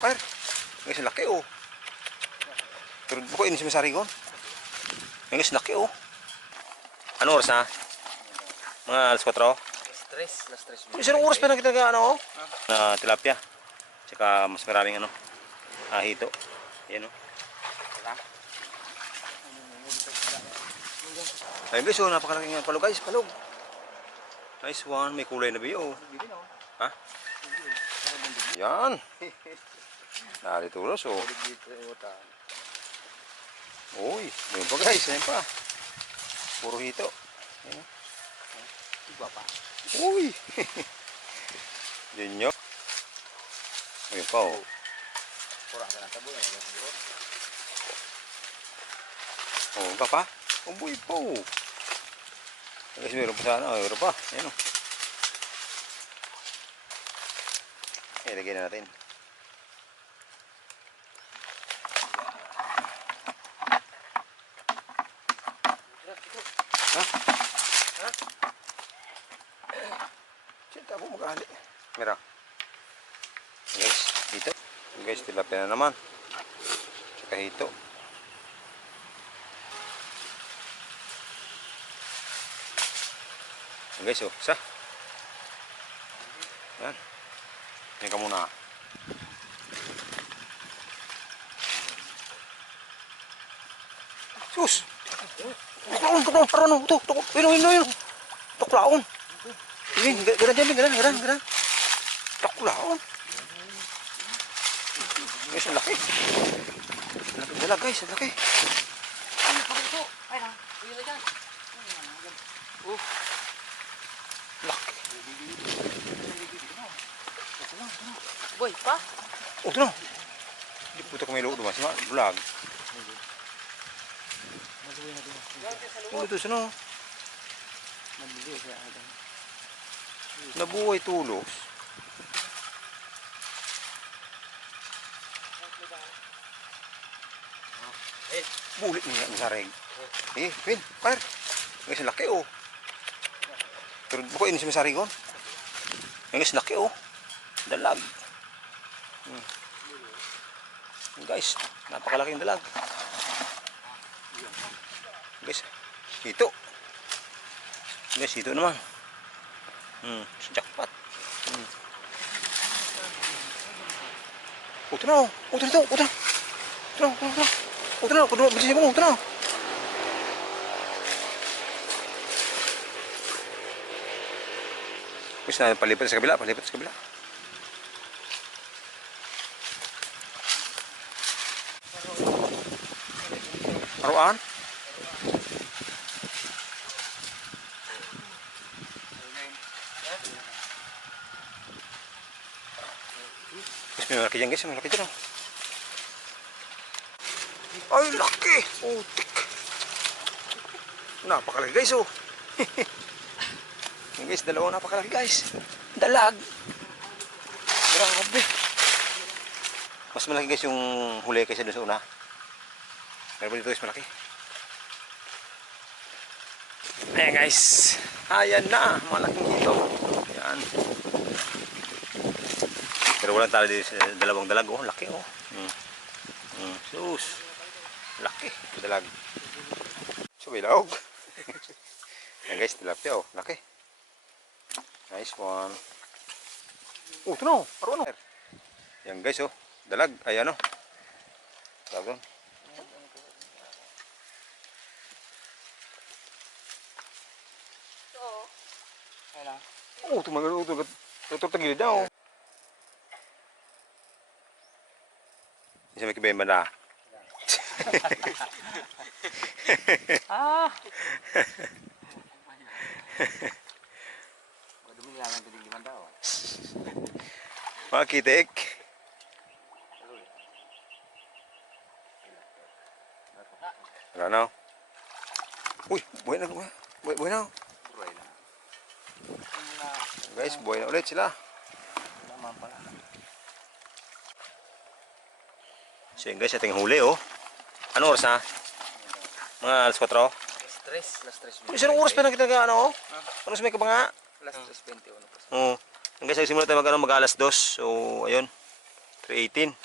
Par, guys, laki oh. Pero ko ini si Masarigon. Guys, laki oh. Ano oras na? Mga alas 4? Last 3 minutes. Isang oras pa na kita ano oh. Na tilapia. Tsaka mas maraming ano. Hito. Yan oh. Ayun guys, oh, napakalaking palog guys, palog. Nice one, may kulay na biyo. Ha? Yan. Narito ulos oh. Uy, yun pa guys, ayun pa. Puro hito. Ayun. Iba pa. Uy. Yun nyo. Ayun pa oh. Pura ka ng tabo. Oh, iba pa. Uy po. Guys, meron pa sana. Meron pa. Ayun oh. Ilagay na natin. Ha? Ha? Sita po mag-ahali. Meron. Guys, hito. Guys, tilapia na naman. Tsaka hito. Guys, oh, isa. Yan. Yan ka muna. Sus! Tuklaon, parang ano, yun. Tuklaon. Garan. Tuklaon. Guys, ang laki. Laki dalag guys, ang laki. Laki. Boy, pa? Oh, ito na. Hindi puto ko may loob naman. Sima, bulag. Ano ito sino? Nabuhay tulos. Bulit niya ang sareng. Pin, par. Guys, laki oh. Pero buko ini si Masarigon. Guys, laki oh. Dalag. Guys, napakalaking dalag. Guys, ito. Guys, ito naman. Jackpot. Ito na. Bilisin mo, ito na. Guys, palipat sa kabila. Aruan? Guys, may malaki dyan guys, malaki dyan oh. Ay, laki! Utik! Napakalaki guys oh. Guys, dalawang napakalaki guys. Dalag! Grabe! Mas malaki guys yung huli kaysa doon sa una. Meron dito guys, malaki. Ayan guys. Ayan na. Malaking hito. Ayan. Pero walang tali dito sa dalawang dalag. Oh, laki oh. Sus. Laki. Dalag. Subilog. Ayan guys, tilapia oh. Laki. Nice one. Oh, ito na oh. Aruan oh. Ayan guys oh. Dalag. Ayan oh. Dalag. Oh, tumagal tutugil daw. Isa may kibemba na. Madumi lang ang tulig 5 tao. Makitik. Wala na. Uy, buhay na. Guys, buhay na ulit sila. So yun guys, ating huli oh. Ano oras na? Mga alas 4? Last 3 minutes. Isang oras pa na kita ano oh. Ano sa may kabanga? Last 3:21 pa. Oo. Guys, nagsimula tayo mag alas 2. So ayun. 3:18.